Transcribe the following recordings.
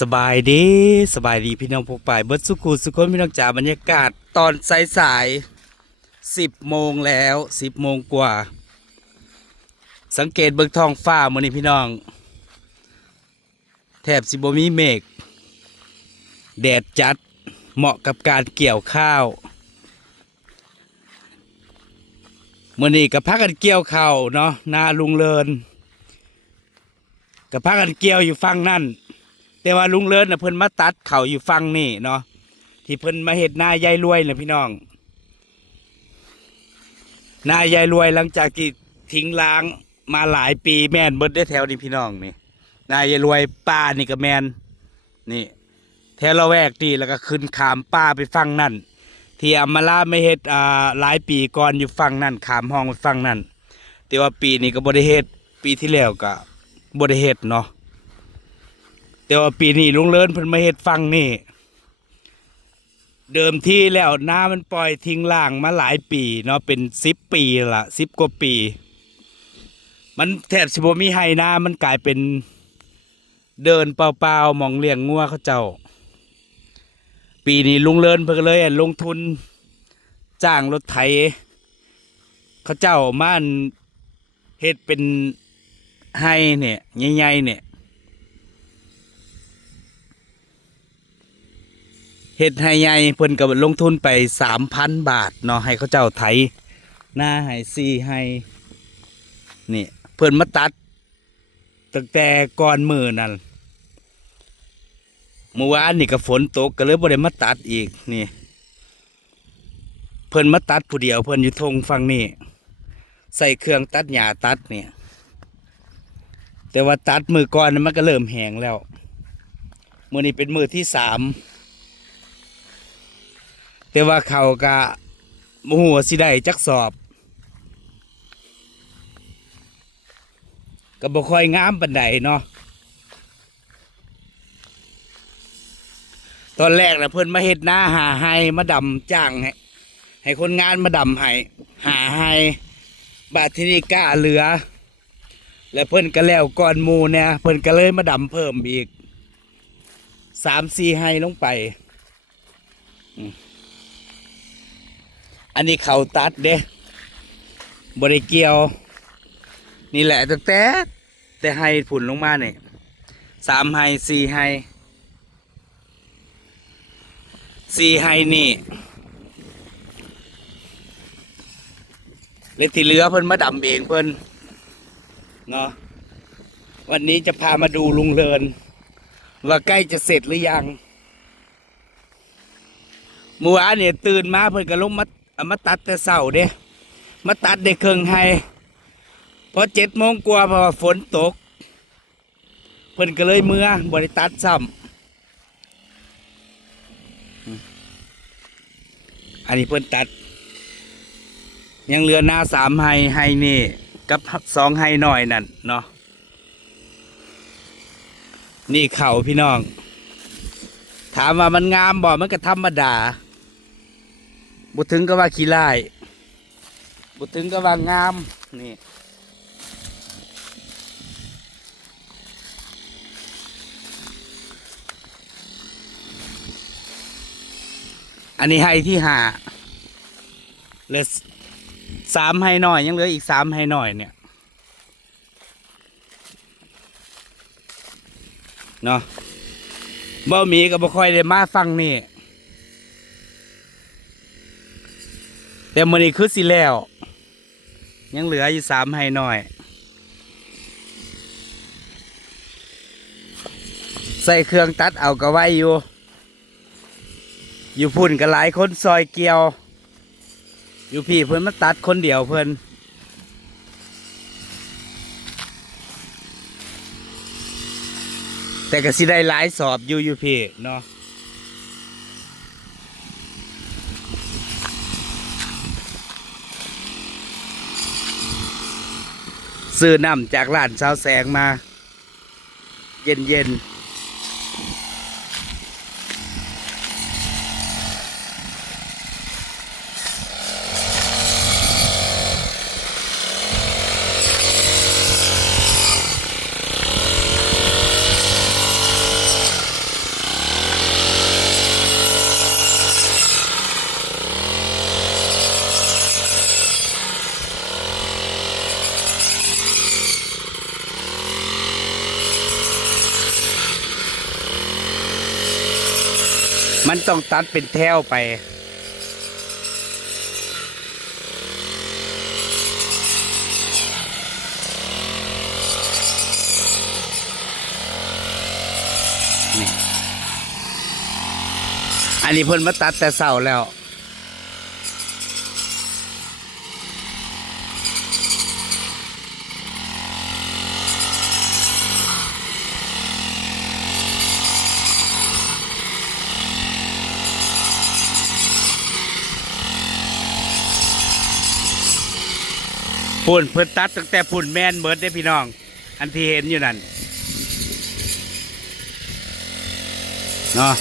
สบายดีสบายดีพี่น้องพวกป่ายเบิดสุขุสุคนพี่น้องจ๋าบรรยากาศตอนสายสายสิบโมงแล้วสิบโมงกว่า สังเกตเบิกทองฟ้ามื่อนี้พี่น้อง แถบสิบมีเมฆแดดจัดเหมาะกับการเกี่ยวข้าวมื่อนี้กับพักกันเกี่ยวข้าวเนาะนาลุงเลินกับพักกันเกี่ยวอยู่ฝั่งนั่น แต่ว่าลุงเลิศนะเพิ่นมาตัดเข่าอยู่ฟังนี่เนาะที่เพิ่นมาเห็ดหน้ายายรวยนะพี่น้องหน้ายายรวยหลังจากที่ทิ้งล้างมาหลายปีแม่นเบิดได้แถวนี้พี่น้องนี่หน้ายายรวยป้านี่ก็แมนนี่ แถวละแวกนี่แล้วก็ขึ้นขามป้าไปฟังนั่นที่อมาลาไม่เฮ็ดอ่าหลายปีก่อนอยู่ฟังนั่นขามห้องไปฟังนั่นแต่ว่าปีนี้ก็บ่ได้เฮ็ดปีที่แล้วก็บ่ได้เฮ็ดเนาะ แต่ว่าปีนี้ลุงเลินเพิ่นมาเฮ็ดฟังนี่ เดิมที่แล้วน้ามันปล่อยทิ้งล่างมาหลายปีเนาะเป็นสิบปีละสิบกว่าปี มันแทบสิบมีให้นามันกลายเป็นเดินเปล่าๆมองเลี้ยงงัวเขาเจ้า ปีนี้ลุงเลินเพิ่นเลยลงทุนจ้างรถไถเขาเจ้ามานเฮ็ดเป็นให้เนี่ยใหญ่ๆเนี่ย เฮ็ดให้ใหญ่เพิ่นก็ลงทุนไปสามพันบาทเนาะให้เขาเจ้าไถหน้าให้ซีให้นี่เพิ่นมาตัดตั้งแต่ก่อนมือนั่นเมื่อวานนี่ก็ฝนตกก็เลยบ่ได้มาตัดอีกนี่ เพิ่นมาตัดผู้เดียวเพิ่นอยู่ทงฟังนี่ใส่เครื่องตัดหญ้าตัดเนี่ย แต่ว่าตัดมือก่อนมันก็เริ่มแห้งแล้วมือนี้เป็นมือที่สาม แต่ว่าเขากะโมโหสิได้จักสอบก็บ่ค่อยงามปันใดเนาะตอนแรกนะเพิ่นมาเฮ็ดหน้าหาให้มาดำจ้างให้ให้คนงานมาดำให้หาให้บาทที่นี่กล้าเหลือ แล้วเพิ่นก็แล้วก่อนมูเนี่ยเพิ่นก็เลยมาดำเพิ่มอีกสามสี่ให้ลงไป อันนี้เขาตัดเด้บริเกียว นี่แหละตั้งแต่แต่ให้ผุนลงมาเนี่ยสามให้สี่ให้สี่ให้นี่เลที่เหลือเพิ่นมาดำเองเพิ่นเนาะวันนี้จะพามาดูลุงเลิน ว่าใกล้จะเสร็จหรือยังเมื่อวานเนี่ยตื่นมาเพิ่นก็ลงมา เอามาตัดแต่เช้าเด้มาตัดได้เครื่องให้พอเจ็ดโมงกว่าเพราะว่าฝนตก เพิ่นก็เลยเมื่อบริตัดซ้ำอันนี้เพิ่นตัด ยังเหลือหน้าสามไฮไฮนี่ กับสองไฮหน่อยนั่นเนาะนี่เข่าพี่น้อง ถามว่ามันงามบ่มันก็ธรรมดา บุถึงก็ว่าขี้ไล่บุถึงก็ว่างามนี่อันนี้ให้ที่หาเหลือสามให้หน่อยยังเหลืออีกสามให้หน่อยเนี่ยเนาะบ่มีก็บ่ค่อยได้มาฟังนี่ แต่มันนี้คือสิแล้ว ยังเหลืออยู่สามให้หน่อย ใส่เครื่องตัดเอาก็ไว้อยู่ อยู่พุ่นก็หลายคนซอยเกี่ยว อยู่พี่เพิ่อนมาตัดคนเดียวเพิ่อนแต่ก็สิได้หลายสอบอยู่อยู่พี่เนาะ ซื้อน้ำจากร้านเช้าวแสงมา เย็นเย็น มันต้องตัดเป็นแถวไป นี่ อันนี้เพิ่นมาตัดแต่เสาแล้ว ปุ่นเพิ่นตัดตั้งแต่ปุ่นแม่นเบิดได้พี่น้อง อันที่เห็นอยู่นั่นเนาะ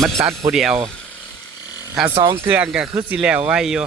มันตัดผู้เดียว ถ้าสองเครื่องก็คือสิแล้วไว้อยู่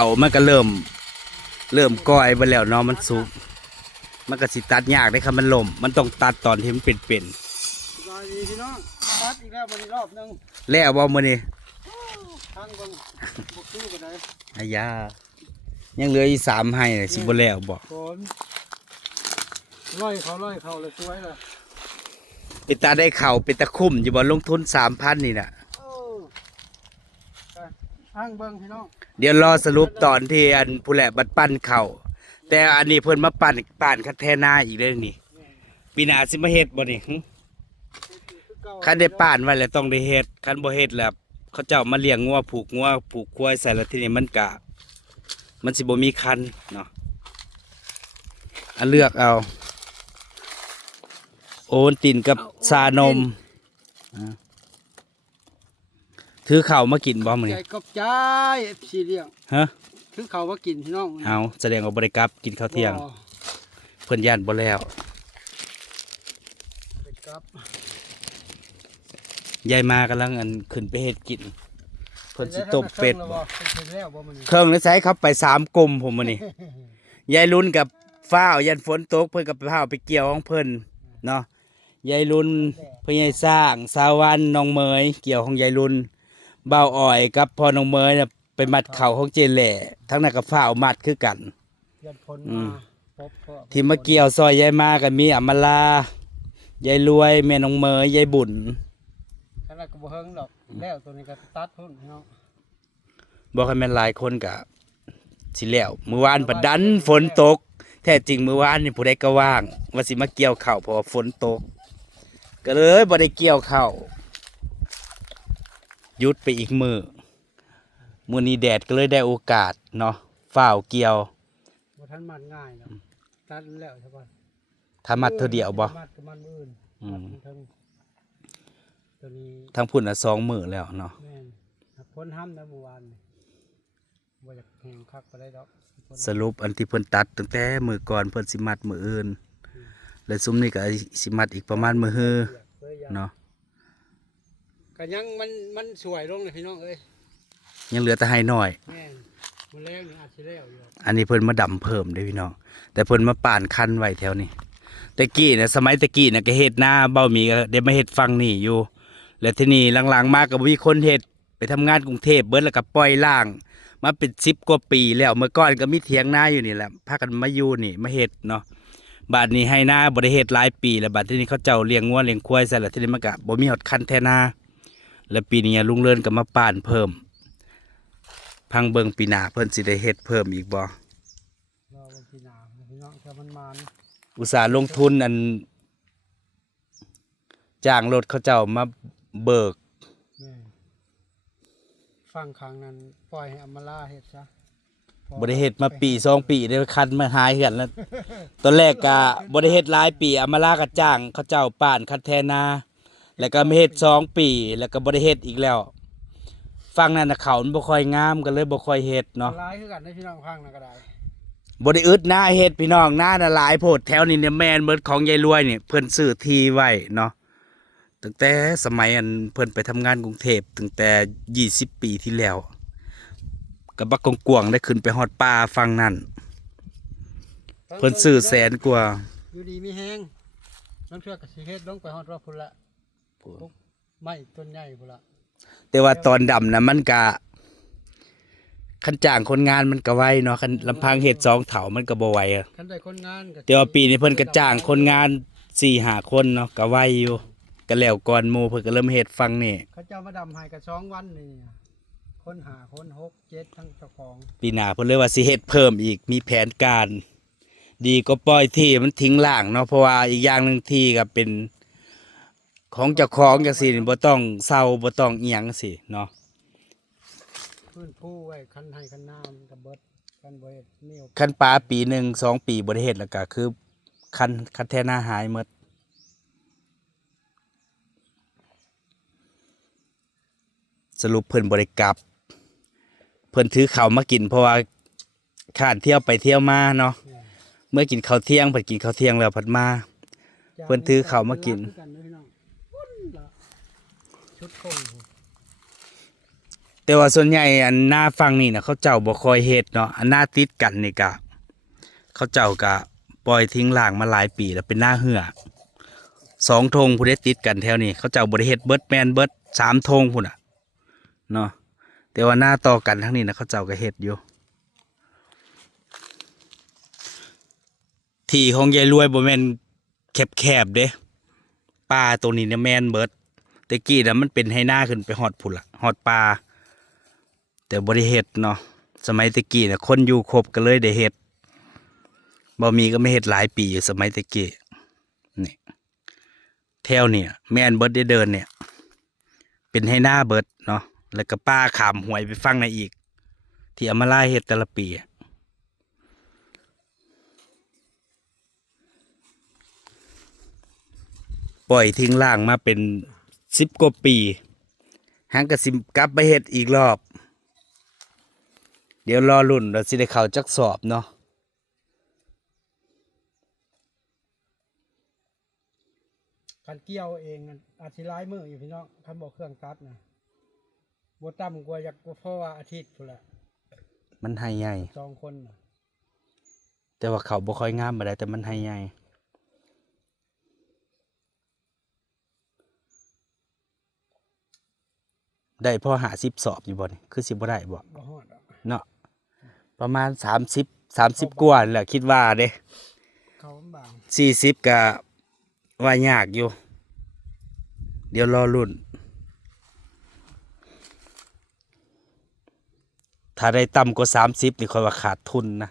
เขามันก็เริ่ม เริ่มก้อยไปแล้วเนาะมันสุกมันก็สิตัดยากได้ครับมันล่มมันต้องตัดตอนที่มันเป็นเป็นสบายดีพี่น้องตัดอีกแล้ววันนี้รอบหนึงๆแล้วบ่มื้อนี้ทางเบงบกตู้กันเลยอายายังเหลืออีกสามให้น่ะสิบ่แล้วบ่ฝนร้อยเขาร้อยเขาเลยสวยเลยเป็นตาได้เข่าเป็นตะคุ้มอยู่บ่ลงทุน3,000นี่น่ะโอ้ไป ทางเบิ้งพี่น้องเดี๋ยวรอสรุปตอนที่อันผู้แหละบัดปั้นเข่าแต่อันนี้เพิ่นมาปั้นป่านคัดแทนาอีกเด้อนี่ปีหน้าสิมาเฮ็ดบ่นี่หึคือเก่าคันได้ป่านไว้แล้วต้องได้เฮ็ดคันบ่เฮ็ดแล้วเขาเจ้ามาเลี้ยงงัวผูกงัวผูกควายใส่แล้วทีนี้มันกะ มันสิบ่มีคันเนาะอันเลือกเอา โอนตินกับซานมอ่า ถือข้าวมากินบ่มื้อใจนี้ กบใจสีเลี้ยงฮะ คือเขาว่ากินพี่น้องเอาแสดงว่าบ่ได้กลับกินข้าวเที่ยง บ่เพิ่นย่านบ่แล้วไปกลับยายมากำลังอันขึ้นไปเฮ็ดกินเพิ่นสิต้มเป็ดแล้วบ่บ่เสร็จแล้วบ่มันนี่เครื่องนี้ใช้ครับไปสามกลุ่มผมมื้อนี้ยายรุ่นกับฟ้าวยันฝนตกเพิ่นกับพ้าวไปเกี่ยวของเพิ่นเนาะยายรุ่นเพิ่นยายสร้างสาวันน้องเมยเกี่ยวของยายรุ่น เบาวอ้อยกับพ่อน้องเมยน่ะไปมัดเข่าของเจแหล่ทั้งนั้นกับฟ้าวมัดคือกันยันพลอืมาม พบพ่อที่มาเกี่ยวซอยยายมาก็มีอำมาลายายรวยแม่น้องเมยยายบุญขนาดก็บ่เฮิงดอกแล้วตัวนี้ก็ตัดพุ่นพี่น้องบอกให้แม่นหลายคนก็สิแล้วมื้อวานบัดดันฝนตก แท้จริงมื้อวานนี่ผู้ใดก็ว่างว่าสิมาเกี่ยวข้าวเพราะว่าฝนตก ก็เลยบ่ได้เกี่ยวข้าวห ยุดไปอีกมือมื้อนี้แดดก็เลยได้โอกาสเนาะฝ้าวเกี่ยวบ่ทันมันง่ายเนาะตัดแล้วใช่ป่ะถ้ามัดเท่าเดียวบ่มัดกับมันอื่นอืมมัดทั้งตัวนี้ทั้งพุ่นน่ะสองมื้อแล้วเนาะแม่นหักพ้นห้ำนะเมื่อวานนี่บ่อยากแข่งคักไปได้ดอกพ้นสรุปอันที่เพิ่นตัดตั้งแต่มื้อก่อนเพิ่นสิมัดมื้ออื่น แล้วซุมนี้ก็สิมัดอีกประมาณมื้อฮือเปียกเลยยังเนาะ ก็ยังมันมันสวยลงเลยพี่น้องเอ้ยยังเหลือแต่ให้น้อย แม่นมันแรงนี่อาจสิแล้วอยู่อันนี้เพิ่นมาดำเพิ่มเด้อพี่น้อง แต่เพิ่นมาป่านคันไว้แถวนี้ตะกี้เนี่ยสมัยตะกี้เนี่ยก็เฮ็ดหน้าเบ้าหมีก็ได้มาเฮ็ดฟังนี่อยู่ แล้วทีนี้หลังๆมาก็บ่มีคนเฮ็ดไปทำงานกรุงเทพเบิดแล้วก็ปล่อยล่าง มาเป็น10กว่าปีแล้วเมื่อก่อนก็มีเถียงนาอยู่นี่แหละพากันมาอยู่นี่มาเฮ็ดเนาะบัดนี้ให้หน้าบ่ได้เฮ็ดหลายปีแล้วบัดทีนี้เขาเจ้าเลี้ยงงัวเลี้ยงควายใส่แล้วทีนี้มันก็บ่มีฮอดคันแท้นา แล้วปีนี้ลุงเลินก็มาป่านเพิ่ม พังเบิงปีหน้าเพิ่นสิได้เฮ็ดเพิ่มอีกบ่รอวันที่หนาพี่น้องถ้ามันมานอุตสาห์ลงทุนอันจ้างรถเขาเจ้ามาเบิกแม่นฟังครั้งนั้นปล่อยให้อำมาลาเฮ็ดซะพอบริเฮ็ดมาปีสองปีได้คันมาหายกันแล้วตอนแรกก็บริเฮ็ดหลายปีอามาลากระจ้างเขาเจ้าป่านคัดแทนา แล้วก็ไม่เฮ็ดสองปี แล้วก็บ่ได้เฮ็ดอีกแล้วฟังนั่นน่ะเขามันบ่ค่อยงามก็เลยบ่ค่อยเฮ็ดเนาะหลายคือกันในพี่น้องข้างนั่นก็ได้บ่ได้อึดหน้าเฮ็ดพี่น้องหน้าน่ะหลายโพดแถวนี้เนี่ยแม่นเบิดของยายรวยนี่เพิ่นซื้อที่ไว้เนาะตั้งแต่สมัยอันเพิ่นไปทำงานกรุงเทพตั้งแต่20ปีที่แล้วกับบักกวางๆได้ขึ้นไปฮอดป่าฟังนั่นเพิ่นซื้อแสนกว่าอยู่ดีมีแฮงน้ำเชื่อกับสิเฮ็ดลงไปฮอดว่าพุ่นละปุ๊บ ไม้ต้นใหญ่พุ่นละแต่ว่าตอนดำนะมันกะคันจ้างคนงานมันก็ไวเนาะคันลำพังเฮ็ดสองเถามันก็บ่ไหวอะคันได้คนงานก็แต่ว่าปีนี้เพิ่นก็จ้างคนงานสี่หาคนเนาะก็ไวอยู่ก็แล้วก่อนหมู่เพิ่นก็เริ่มเฮ็ดฟังนี่เขาเจ้ามาดำให้กับสองวันนี่คนหาคนหกเจ็ดทั้งเจ้าของปีหน้าเพิ่นเลยว่าสิเฮ็ดเพิ่มอีกมีแผนการ ดีก็ปล่อยที่มันทิ้งล่างเนาะเพราะว่าอีกอย่างหนึงที่ก็เป็น ของเจ้าของจังซี่นี่บ่ต้องเซาบ่ต้องอีหยังสิเนาะพื้นผู้ไว้คันให้คันน้ำกับเบิดคันบ่เฮ็ดนี่คันปลาปีหนึ่งสองปีบ่ได้เฮ็ดแล้วก็คือคันคันแท้หน้าหายหมดสรุปเพิ่นบ่ได้กลับ เพิ่นถือข้าวมากิน เพราะว่าข้านเที่ยวไปเที่ยวมาเนาะ เนี่ยเมื่อกินข้าวเที่ยงเพิ่นกินข้าวเที่ยงแล้วเพิ่นมา เพิ่นถือข้าวมากินคือนะพี่น้องพุ่นละ ชุดคงแต่ว่าส่วนใหญ่อันหน้าฟังนี่นะเขาเจ้าบ่คอยเฮ็ดเนาะอันหน้าติดกันนี่กะเขาเจ้ากะปล่อยทิ้งล่างมาหลายปีแล้วเป็นหน้าเหือสองธงผู้ได้ติดกันแถวนี้เขาเจ้าบ่ได้เฮ็ดเบิร์ดแมนเบิร์ดสามธงพุ่นน่ะเนาะแต่ว่าหน้าต่อกันทั้งนี้นะเขาเจ้าก็เฮ็ดอยู่ที่ของยายรวยบ่แมนแคบๆเด้ป่าตัวนี้เนี่ยแมนเบิด แต่กี้น่ะมันเป็นให้หน้าขึ้นไปฮอดพุ่นล่ะฮอดป่าแต่บริเฮ็ดเนาะสมัยตะกี้นี่ยคนอยู่ครบก็เลยได้เฮ็ดบ่มีก็ไม่เฮ็ดหลายปีอยู่สมัยตะกี้นี่แถวเนี่ยแม่นเบิร์ดได้เดินเนี่ย เป็นให้หน้าเบิร์ดเนาะแล้วก็ป้าขามหวยไปฟังในอีก ที่อามาล่าเฮ็ดแต่ละปีปล่อยทิ้งล่างมาเป็น สิบกว่าปีหังกระสิกลับไปเฮ็ดอีกรอบ เดี๋ยวรอรุ่นเราสิได้เข้าจักสอบเนาะคันเกี่ยวเองนั่นอาทิตย์หลายมื้ออยู่พี่น้องคันบ่เครื่องตัดนะบ่ต่ำกว่าอยากเพราะว่าอาทิตย์พุ่นละมันให้ใหญ่สองคนน่ะแต่ว่าเขาบ่ค่อยงามบ่ได้แต่มันให้ใหญ่ ได้พอหาสิบสอบอยู่บ่นี่คือสิบ่ได้บ่บ่ฮอดดอกเนาะประมาณสามสิบสามสิบกว่าแหละคิดว่าเด้เขาบางสี่สิบก็ว่ายากอยู่ เดี๋ยวรอรุ่น ถ้าได้ต่ำกว่าสามสิบนี่ค่อยว่าขาดทุนนะ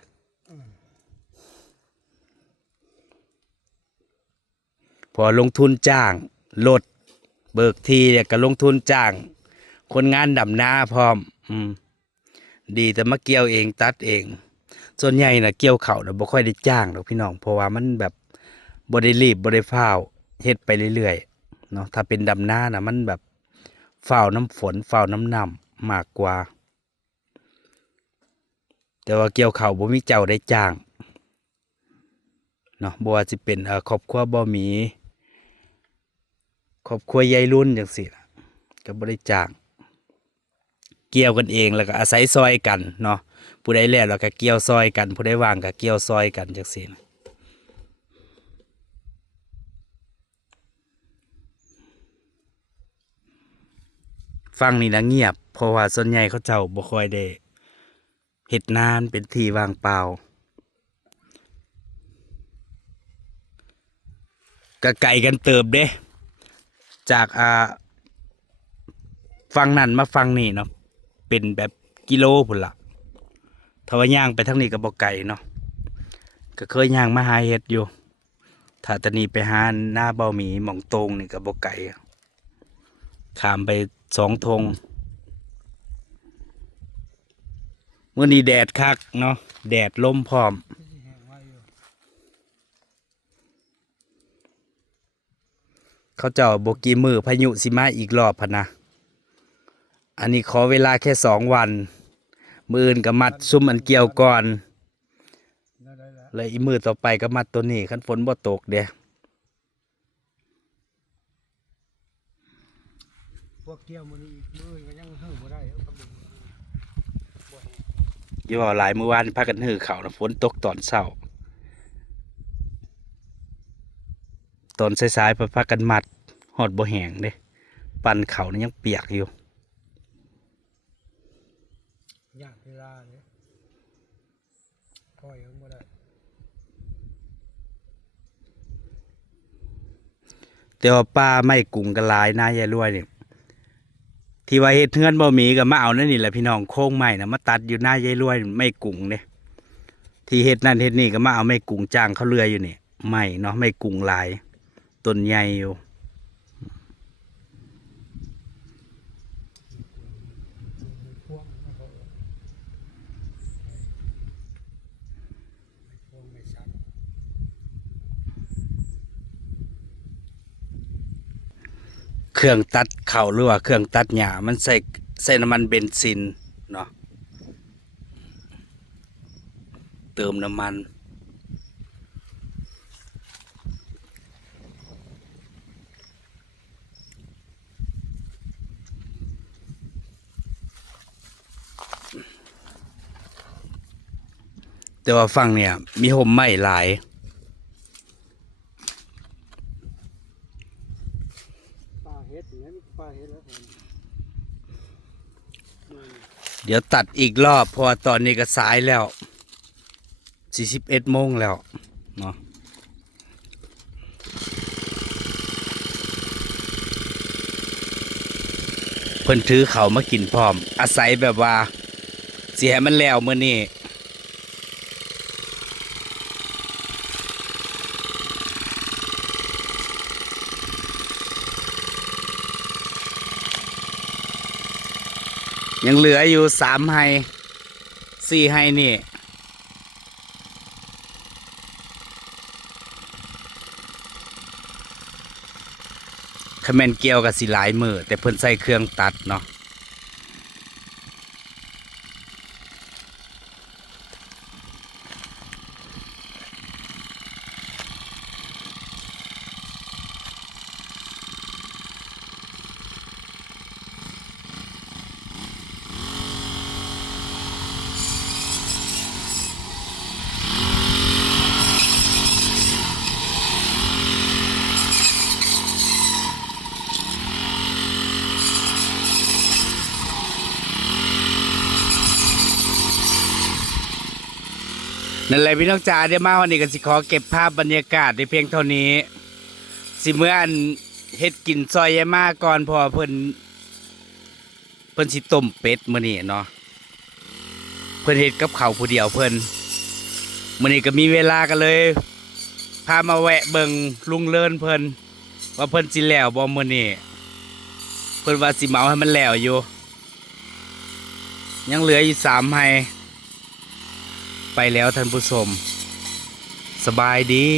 พอลงทุนจ้างรถเบิกทีเนี่ยก็ลงทุนจ้าง คนงานดำนาพร้อม อืม ดีแต่มาเกี่ยวเองตัดเอง ส่วนใหญ่น่ะเกี่ยวเขาวน่ะบ่ค่อยได้จ้างหรอกพี่น้อง เพราะว่ามันแบบบ่ได้รีบบ่ได้ฟ้าวเฮ็ดไปเรื่อยๆเนาะถ้าเป็นดำนานะมันแบบฟ้าวน้ำฝนฟ้าวน้ำน้ำมากกว่า แต่ว่าเกี่ยวเขาบ่มีเจ้าได้จ้างเนาะบ่ว่าสิเป็นเอ่อครอบครัวบ่มีครอบครัวยายรุ่นจังซี่ล่ะก็บ่ได้จ้าง เกี่ยวกันเองแล้วก็อาศัยซอยกันเนาะผู้ใดแล้วเราก็เกี่ยวซอยกัน ผู้ใดว่างก็เกี่ยวซอยกันจังซี่นะฟังนี่นะเงียบ เพราะว่าส่วนใหญ่เขาเจ้าบ่ค่อยได้เฮ็ดนานเป็นที่ว่างเปล่าก็ไก่กันเติบเด้ จากอ่าฟังนั่นมาฟังนี่เนาะ เป็นแบบกิโลพุ่นละถ้าว่าย่างไปทางนี้ก็บ่ไก่เนาะก็เคยย่างมาหาเฮ็ดอยู่ ถ้าตะนีไปหาหน้าเบาหมีหม่องตรงนี่ก็บ่ไก่ขามไปสองทงเมื่อนี้แดดคักเนาะแดดลมพร้อมเขาเจ้าบกีมือพายุสิมาอีกรอบพะนะ อันนี้ขอเวลาแค่สองวัน มืออื่นก็มัดซุ่มอันเกี่ยวก่อนนั่นได้แล้วแล้วอีมือต่อไปก็มัดตัวนี้คันฝนบ่ตกเด้พวกเกี่ยวมันอีกมือก็ยังหื้อบ่ได้เอากระบุกบ่ห้อย่าว่าหลายเมื้อวานพากันหื้อเขานะฝนตกตอนเช้าตอนสายๆพากันมัดหอดบ่แหงเด้ปั่นเขานี่ยังเปียกอยู่ ยากเวลาเนี่ยคอยเอาบ่ได้แต่ว่าป้าไม่กุ่งกันลายนะยายรวยเนี่ยที่ว่าเฮ็ดเทือนบ่มีก็มาเอานั่นนี่แหละพี่น้องโค้งไม้นะมาตัดอยู่หน้ายายรวยไม่กุ่งเด้ที่เฮ็ดนั่นเฮ็ดนี่ก็มาเอาไม่กุ่งจ้างเขาเรืออยู่นี่ไม่เนาะไม่กุ่งลายต้นใหญ่อยู่ มือพวงไม่พอไม่พวงไม่ชัด เครื่องตัดเข่าหรือว่าเครื่องตัดหญ้ามันใส่ใส่น้ำมันเบนซินเนาะเติมน้ำมันแต่ว่าฝั่งเนี่ยมีห่มไม้หลาย ปลาเฮ็ดอย่างนี้นปลาเฮ็ดแล้วผมมือ เดี๋ยวตัดอีกรอบ เพราะว่าตอนนี้ก็สายแล้ว 41โมงแล้วเนาะเพิ่นถือเขามากินพร้อม อาศัยแบบว่า เสียมันแล้วเมื่อนี้ ยังเหลืออยู่สามไฮสี่ไฮนี่คาแมนเกียวกับสีหลายมือแต่เพิ่นใส่เครื่องตัดเนาะ นั่นแหละพี่น้องจ๋าเดี๋ยวมาวันนี้ก็สิขอเก็บภาพบรรยากาศในเพียงเท่านี้ สิเมื่ออันเฮ็ดกินซอยยายมาก่อนพอเพิ่นเพิ่นสิต้มเป็ดมื้อนี้เนาะเพิ่นเฮ็ดกับข้าวผู้เดียวเพิ่นมื้อนี้ก็มีเวลากันเลยพามาแวะเบิ่งลุงเลินเพิ่นว่าเพิ่นสิแล้วบ่มื้อนี้เพิ่นว่าสิเหมาให้มันแล้วอยู่ ยังเหลืออยู่สามไฮ ไปแล้วท่านผู้ชม สบายดี